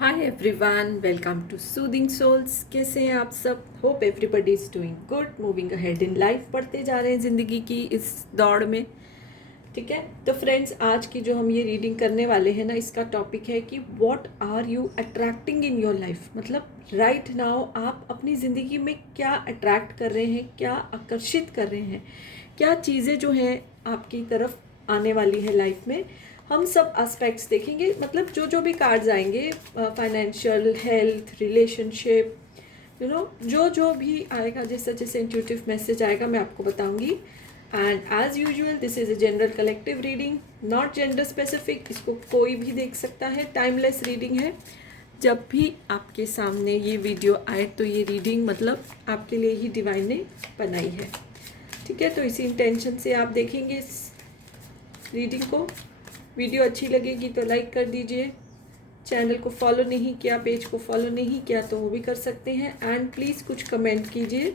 Hi everyone, welcome to soothing souls. कैसे हैं आप सब? Hope everybody is doing good, moving ahead in life. बढ़ते जा रहे हैं ज़िंदगी की इस दौड़ में। ठीक है, तो फ्रेंड्स, आज की जो हम ये रीडिंग करने वाले हैं ना, इसका टॉपिक है कि what are you attracting in your life. मतलब राइट नाउ आप अपनी ज़िंदगी में क्या अट्रैक्ट कर रहे हैं, क्या आकर्षित कर रहे हैं, क्या चीज़ें जो हैं आपकी तरफ आने वाली है लाइफ में। हम सब एस्पेक्ट्स देखेंगे, मतलब जो जो भी कार्ड्स आएंगे, फाइनेंशियल, हेल्थ, रिलेशनशिप, जो जो भी आएगा, जैसा जैसे इंट्यूटिव मैसेज आएगा मैं आपको बताऊंगी। And as usual this is a general collective reading, not gender specific. इसको कोई भी देख सकता है, टाइमलेस रीडिंग है। जब भी आपके सामने ये वीडियो आए तो ये रीडिंग मतलब आपके लिए ही डिवाइन ने बनाई है। ठीक है, तो इसी इंटेंशन से आप देखेंगे इस रीडिंग को। वीडियो अच्छी लगेगी तो लाइक कर दीजिए। चैनल को फॉलो नहीं किया, पेज को फॉलो नहीं किया तो वो भी कर सकते हैं। एंड प्लीज़ कुछ कमेंट कीजिए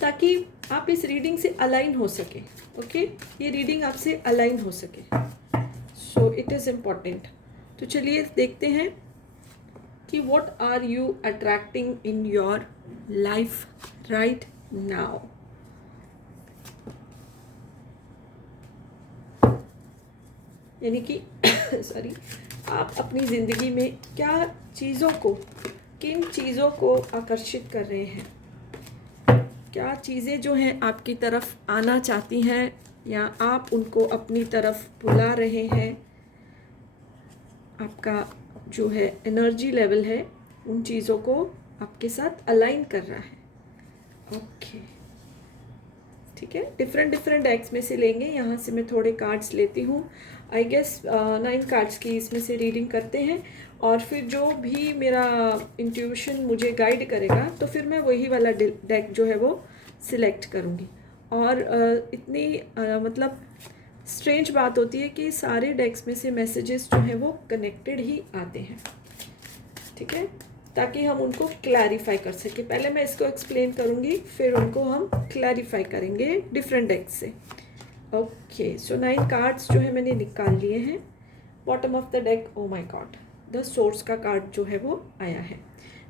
ताकि आप इस रीडिंग से अलाइन हो सके। ओके, ये रीडिंग आपसे अलाइन हो सके, सो इट इज़ इम्पॉर्टेंट। तो चलिए देखते हैं कि what are you attracting in your life right now. यानी कि सॉरी, आप अपनी ज़िंदगी में क्या चीज़ों को, किन चीज़ों को आकर्षित कर रहे हैं, क्या चीज़ें जो हैं आपकी तरफ आना चाहती हैं या आप उनको अपनी तरफ बुला रहे हैं। आपका जो है एनर्जी लेवल है उन चीज़ों को आपके साथ अलाइन कर रहा है। ओके, ठीक है, डिफरेंट डिफरेंट डेक्स में से लेंगे। यहाँ से मैं थोड़े कार्ड्स लेती हूँ। आई गेस 9 कार्ड्स की इसमें से रीडिंग करते हैं और फिर जो भी मेरा इंट्यूशन मुझे गाइड करेगा तो फिर मैं वही वाला डेक जो है वो सिलेक्ट करूँगी। और इतनी मतलब स्ट्रेंज बात होती है कि सारे डेक्स में से मैसेजेस जो हैं वो कनेक्टेड ही आते हैं। ठीक है, ताकि हम उनको क्लैरिफाई कर सके। पहले मैं इसको एक्सप्लेन करूँगी, फिर उनको हम क्लैरिफाई करेंगे डिफरेंट डेक्स से। ओके, सो 9 कार्ड्स जो है मैंने निकाल लिए हैं। Bottom of the deck, oh my God, the source का कार्ड जो है वो आया है।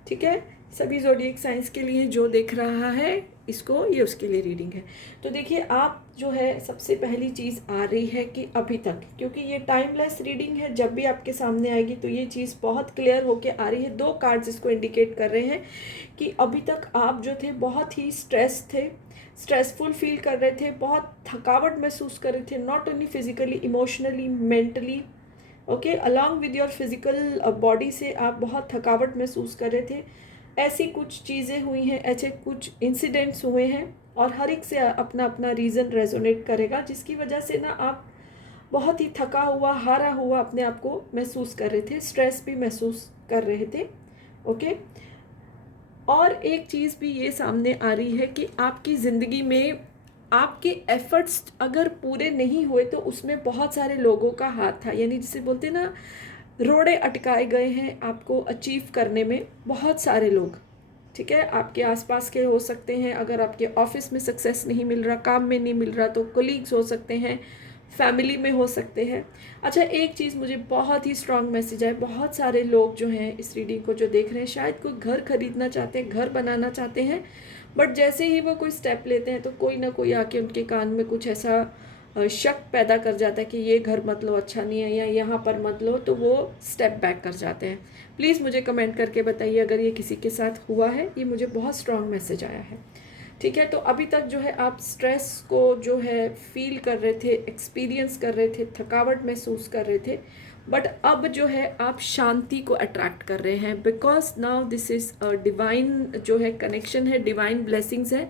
ठीक है, सभी ज़ोडिएक साइंस के लिए जो देख रहा है इसको, ये उसके लिए रीडिंग है। तो देखिए, आप जो है सबसे पहली चीज़ आ रही है कि अभी तक, क्योंकि ये टाइमलेस रीडिंग है, जब भी आपके सामने आएगी तो ये चीज़ बहुत क्लियर होके आ रही है। 2 कार्ड्स इसको इंडिकेट कर रहे हैं कि अभी तक आप जो थे बहुत ही स्ट्रेसफुल फील कर रहे थे, बहुत थकावट महसूस कर रहे थे, not only physically, emotionally, mentally. Okay, along with your physical body से आप बहुत थकावट महसूस कर रहे थे। ऐसी कुछ चीज़ें हुई हैं, ऐसे कुछ इंसिडेंट्स हुए हैं और हर एक से अपना अपना रीज़न रेजोनेट करेगा, जिसकी वजह से ना आप बहुत ही थका हुआ, हारा हुआ अपने आप को महसूस कर रहे थे, स्ट्रेस भी महसूस कर रहे थे। ओके, और एक चीज़ भी ये सामने आ रही है कि आपकी ज़िंदगी में आपके एफर्ट्स अगर पूरे नहीं हुए तो उसमें बहुत सारे लोगों का हाथ था। यानी जिसे बोलते हैं ना, रोड़े अटकाए गए हैं आपको अचीव करने में बहुत सारे लोग। ठीक है, आपके आसपास के हो सकते हैं, अगर आपके ऑफिस में सक्सेस नहीं मिल रहा, काम में नहीं मिल रहा, तो कोलीग्स हो सकते हैं, फैमिली में हो सकते हैं। अच्छा, एक चीज़ मुझे बहुत ही स्ट्रांग मैसेज है। बहुत सारे लोग जो हैं इस रीडिंग को जो देख रहे हैं, शायद कोई घर खरीदना चाहते हैं, घर बनाना चाहते हैं, बट जैसे ही वो कोई स्टेप लेते हैं तो कोई ना कोई आके उनके कान में कुछ ऐसा शक पैदा कर जाता है कि ये घर मत लो, अच्छा नहीं है, या यहाँ पर मत लो, तो वो स्टेप बैक कर जाते हैं। प्लीज़ मुझे कमेंट करके बताइए अगर ये किसी के साथ हुआ है। ये मुझे बहुत स्ट्रांग मैसेज आया है। ठीक है, तो अभी तक जो है आप स्ट्रेस को जो है फील कर रहे थे, एक्सपीरियंस कर रहे थे, थकावट महसूस कर रहे थे, बट अब जो है आप शांति को अट्रैक्ट कर रहे हैं, because now this is a divine जो है कनेक्शन है, डिवाइन ब्लेसिंग्स है।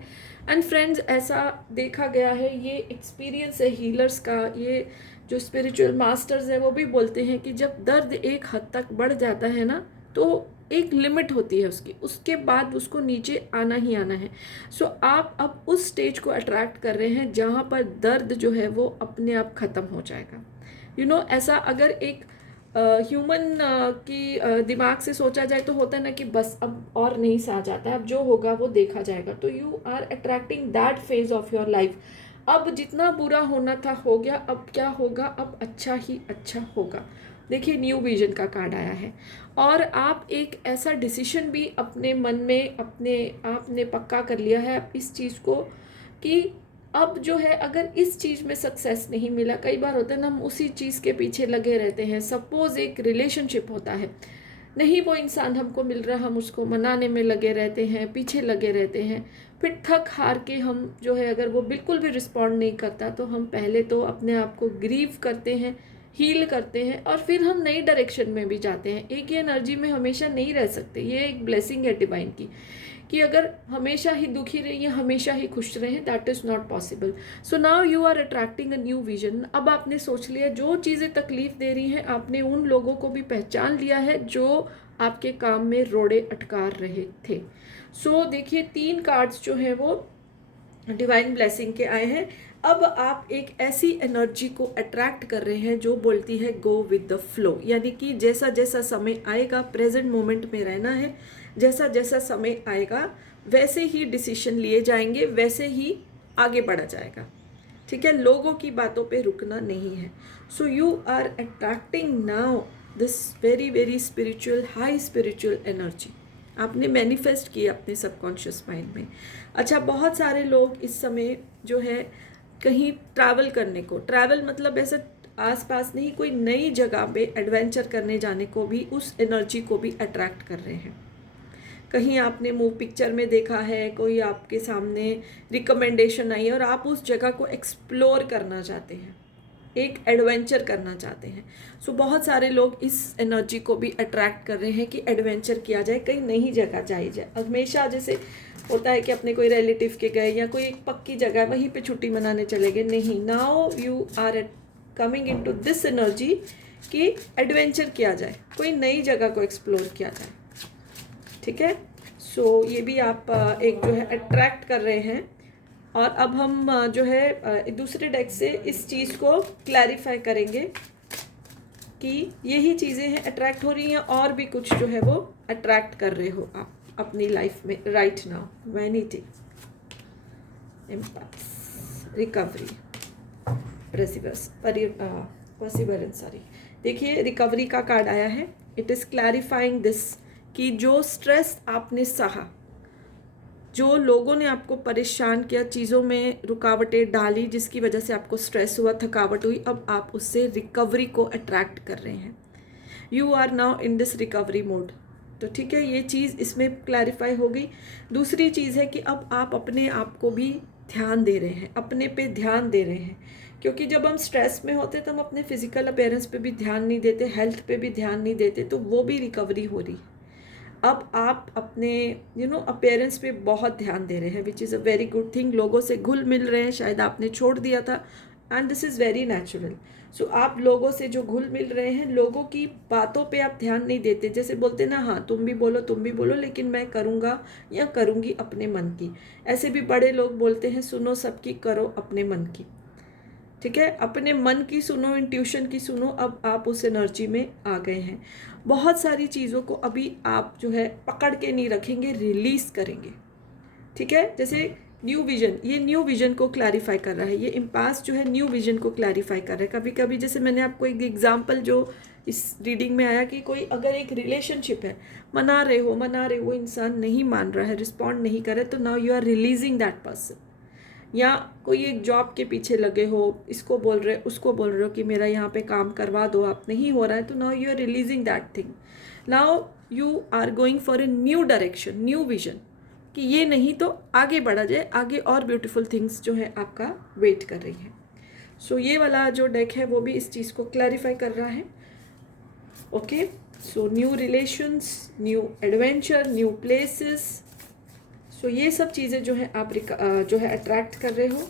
एंड फ्रेंड्स, ऐसा देखा गया है, ये एक्सपीरियंस है हीलर्स का। ये जो स्पिरिचुअल मास्टर्स हैं वो भी बोलते हैं कि जब दर्द एक हद तक बढ़ जाता है ना, तो एक लिमिट होती है उसकी, उसके बाद उसको नीचे आना ही आना है। सो आप अब उस स्टेज को अट्रैक्ट कर रहे हैं जहाँ पर दर्द जो है वो अपने आप ख़त्म हो जाएगा। ऐसा अगर एक ह्यूमन की दिमाग से सोचा जाए तो होता है ना कि बस अब और नहीं सहा जाता है, अब जो होगा वो देखा जाएगा। तो you are attracting that phase of your life. अब जितना बुरा होना था हो गया, अब क्या होगा, अब अच्छा ही अच्छा होगा। देखिए न्यू विजन का कार्ड आया है, और आप एक ऐसा डिसीजन भी अपने मन में आपने पक्का कर लिया है इस चीज़ को कि अब जो है अगर इस चीज़ में सक्सेस नहीं मिला, कई बार होता है ना हम उसी चीज़ के पीछे लगे रहते हैं। सपोज़ एक रिलेशनशिप होता है, नहीं वो इंसान हमको मिल रहा, हम उसको मनाने में लगे रहते हैं, पीछे लगे रहते हैं, फिर थक हार के हम जो है अगर वो बिल्कुल भी रिस्पॉन्ड नहीं करता तो हम पहले तो अपने आप को ग्रीव करते हैं, हील करते हैं, और फिर हम नई डायरेक्शन में भी जाते हैं। एक ही एनर्जी में हमेशा नहीं रह सकते। ये एक ब्लेसिंग है डिवाइन की कि अगर हमेशा ही दुखी रहिए, हमेशा ही खुश रहें, that is not possible. So now you are attracting a new vision. अब आपने सोच लिया जो चीज़ें तकलीफ दे रही हैं, आपने उन लोगों को भी पहचान लिया है जो आपके काम में रोड़े अटकार रहे थे। सो देखिए 3 कार्ड्स जो हैं वो डिवाइन ब्लेसिंग के आए हैं। अब आप एक ऐसी एनर्जी को अट्रैक्ट कर रहे हैं जो बोलती है गो विद द फ्लो, यानी कि जैसा जैसा समय आएगा प्रेजेंट मोमेंट में रहना है, जैसा जैसा समय आएगा वैसे ही डिसीजन लिए जाएंगे, वैसे ही आगे बढ़ा जाएगा। ठीक है, लोगों की बातों पे रुकना नहीं है। So you are attracting now this very very spiritual, high spiritual energy आपने मैनिफेस्ट किया अपने सबकॉन्शियस माइंड में। अच्छा, बहुत सारे लोग इस समय जो है कहीं ट्रैवल करने को, ट्रैवल मतलब ऐसा आसपास नहीं, कोई नई जगह पे एडवेंचर करने जाने को भी, उस एनर्जी को भी अट्रैक्ट कर रहे हैं। कहीं आपने मूव पिक्चर में देखा है, कोई आपके सामने रिकमेंडेशन आई है और आप उस जगह को एक्सप्लोर करना चाहते हैं, एक एडवेंचर करना चाहते हैं। सो बहुत सारे लोग इस एनर्जी को भी अट्रैक्ट कर रहे हैं कि एडवेंचर किया जाए, कहीं नई जगह जाई जाए। हमेशा जैसे होता है कि अपने कोई रिलेटिव के गए या कोई एक पक्की जगह है वहीं पे छुट्टी मनाने चले गए, नहीं, now you are coming into this energy कि एडवेंचर किया जाए, कोई नई जगह को एक्सप्लोर किया जाए। ठीक है, सो ये भी आप एक जो है अट्रैक्ट कर रहे हैं। और अब हम जो है दूसरे डेक से इस चीज़ को क्लैरिफाई करेंगे कि यही चीज़ें हैं अट्रैक्ट हो रही हैं, और भी कुछ जो है वो अट्रैक्ट कर रहे हो आप अपनी लाइफ में right now. Vanity, impulse, recovery, perseverance, sorry. देखिए रिकवरी का कार्ड आया है। इट इज़ क्लैरिफाइंग दिस कि जो स्ट्रेस आपने सहा, जो लोगों ने आपको परेशान किया, चीज़ों में रुकावटें डाली जिसकी वजह से आपको स्ट्रेस हुआ, थकावट हुई, अब आप उससे रिकवरी को अट्रैक्ट कर रहे हैं। You are now in this recovery mode. तो ठीक है, ये चीज़ इसमें क्लैरिफाई हो गई। दूसरी चीज़ है कि अब आप अपने आप को भी ध्यान दे रहे हैं, अपने पे ध्यान दे रहे हैं, क्योंकि जब हम स्ट्रेस में होते तो हम अपने फिजिकल अपीयरेंस पे भी ध्यान नहीं देते, हेल्थ पे भी ध्यान नहीं देते, तो वो भी रिकवरी हो रही है। अब आप अपने अपीयरेंस पे बहुत ध्यान दे रहे हैं, which is a very good thing. लोगों से घुल मिल रहे हैं, शायद आपने छोड़ दिया था, and this is very natural. So आप लोगों से जो घुल मिल रहे हैं, लोगों की बातों पे आप ध्यान नहीं देते, जैसे बोलते ना, हाँ तुम भी बोलो लेकिन मैं करूँगा या करूँगी अपने मन की। ऐसे भी बड़े लोग बोलते हैं, सुनो सबकी, करो अपने मन की। ठीक है, अपने मन की सुनो, इंट्यूशन की सुनो। अब आप उस एनर्जी में आ गए हैं। बहुत सारी चीज़ों को अभी आप जो है पकड़ के नहीं रखेंगे, रिलीज करेंगे। ठीक है, जैसे न्यू विजन, ये न्यू विजन को क्लैरिफाई कर रहा है, ये इम्पास जो है न्यू विजन को क्लैरिफाई कर रहा है। कभी कभी जैसे मैंने आपको एक एग्जांपल जो इस रीडिंग में आया कि कोई अगर एक रिलेशनशिप है, मना रहे हो, वो इंसान नहीं मान रहा है, रिस्पॉन्ड नहीं कर रहा है, तो now you are releasing that person. या कोई एक जॉब के पीछे लगे हो, इसको बोल रहे उसको बोल रहे हो कि मेरा यहाँ पे काम करवा दो, आप नहीं हो रहा है, तो now you are releasing that thing. Now you are going for a new direction, new vision, कि ये नहीं तो आगे बढ़ा जाए, आगे और ब्यूटीफुल थिंग्स जो है आपका वेट कर रही है। सो ये वाला जो डेक है वो भी इस चीज़ को क्लैरिफाई कर रहा है। Okay, so new relations, new adventure, new places, so ये सब चीज़ें जो है आप जो है अट्रैक्ट कर रहे हो।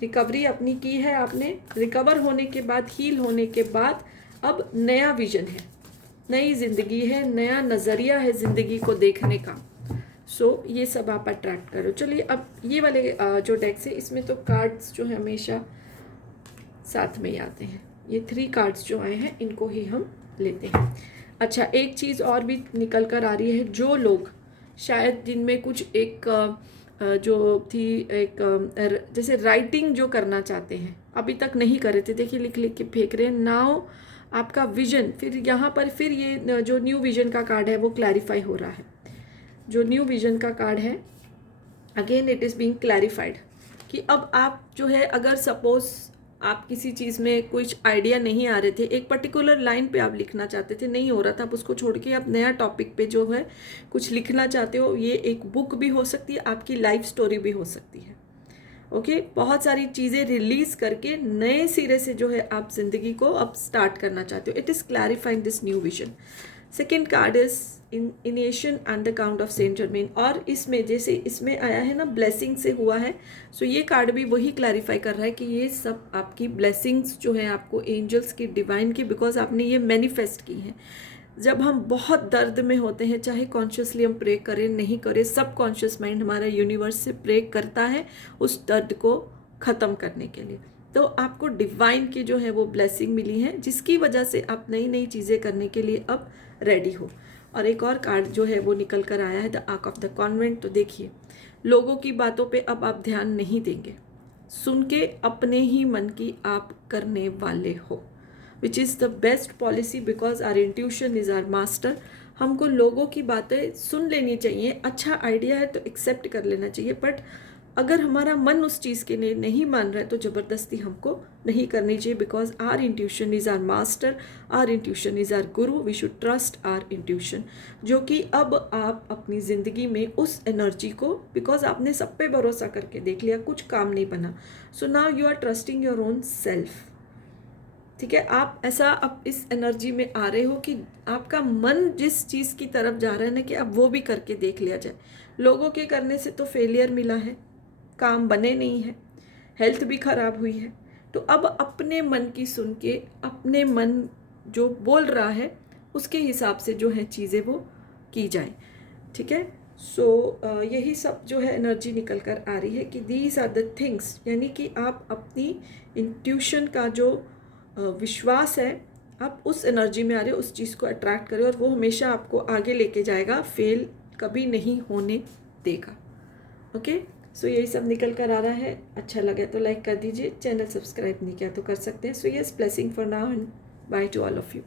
रिकवरी अपनी की है आपने, रिकवर होने के बाद, हील होने के बाद अब नया विजन है, नई ज़िंदगी है, नया नज़रिया है ज़िंदगी को देखने का। सो ये सब आप अट्रैक्ट करो। चलिए अब ये वाले जो डेक्स है, इसमें तो कार्ड्स जो है हमेशा साथ में ही आते हैं। ये 3 कार्ड्स जो आए हैं इनको ही हम लेते हैं। अच्छा, एक चीज़ और भी निकल कर आ रही है, जो लोग शायद जिनमें कुछ एक जो थी एक जैसे राइटिंग जो करना चाहते हैं, अभी तक नहीं कर रहे थे, देखिए लिख लिख के फेंक रहे हैं, नाउ आपका विजन, फिर यहाँ पर फिर ये जो न्यू विजन का कार्ड है वो क्लैरिफाई हो रहा है। जो न्यू विजन का कार्ड है again it is being clarified कि अब आप जो है, अगर सपोज आप किसी चीज़ में कुछ आइडिया नहीं आ रहे थे, एक पर्टिकुलर लाइन पे आप लिखना चाहते थे, नहीं हो रहा था, आप उसको छोड़ के आप नया टॉपिक पे जो है कुछ लिखना चाहते हो, ये एक बुक भी हो सकती है, आपकी लाइफ स्टोरी भी हो सकती है। ओके, बहुत सारी चीज़ें रिलीज करके नए सिरे से जो है आप जिंदगी को अब स्टार्ट करना चाहते हो। It is clarifying this new vision. Second card is initiation and the count of saint Germain, और इसमें जैसे इसमें आया है ना ब्लेसिंग से हुआ है, सो ये कार्ड भी वही क्लैरिफाई कर रहा है कि ये सब आपकी ब्लेसिंग्स जो है आपको एंजल्स की, डिवाइन की, बिकॉज आपने ये मैनिफेस्ट की है। जब हम बहुत दर्द में होते हैं, चाहे कॉन्शियसली हम प्रे करें नहीं करें, सब कॉन्शियस माइंड हमारा यूनिवर्स से प्रे करता है उस दर्द को ख़त्म करने के लिए। तो आपको डिवाइन की जो है वो ब्लेसिंग मिली है, जिसकी वजह से आप नई नई चीज़ें करने के लिए अब रेडी हो। और एक और कार्ड जो है वो निकल कर आया है, the arc of the convent. तो देखिए, लोगों की बातों पे अब आप ध्यान नहीं देंगे, सुन के अपने ही मन की आप करने वाले हो, which is the best policy, because our intuition is our master. हमको लोगों की बातें सुन लेनी चाहिए, अच्छा आइडिया है तो एक्सेप्ट कर लेना चाहिए, बट अगर हमारा मन उस चीज़ के लिए नहीं मान रहा है तो ज़बरदस्ती हमको नहीं करनी चाहिए, because our intuition is our master, our intuition is our guru, we should trust our intuition. जो कि अब आप अपनी ज़िंदगी में उस एनर्जी को, बिकॉज आपने सब पे भरोसा करके देख लिया, कुछ काम नहीं बना, so now you are trusting your own self. ठीक है, आप ऐसा अब इस एनर्जी में आ रहे हो कि आपका मन जिस चीज़ की तरफ जा रहा है ना, कि अब वो भी करके देख लिया जाए। लोगों के करने से तो फेलियर मिला है, काम बने नहीं है, हेल्थ भी ख़राब हुई है, तो अब अपने मन की सुन के, अपने मन जो बोल रहा है उसके हिसाब से जो है चीज़ें वो की जाए। ठीक है, सो यही सब जो है एनर्जी निकल कर आ रही है कि दीज आर द थिंग्स, यानी कि आप अपनी इंट्यूशन का जो विश्वास है, आप उस एनर्जी में आ रहे हो, उस चीज़ को अट्रैक्ट करें और वो हमेशा आपको आगे लेके जाएगा, फेल कभी नहीं होने देगा। ओके, सो यही सब निकल कर आ रहा है। अच्छा लगा तो लाइक कर दीजिए, चैनल सब्सक्राइब नहीं किया तो कर सकते हैं। So yes, blessing for now and by two all of you.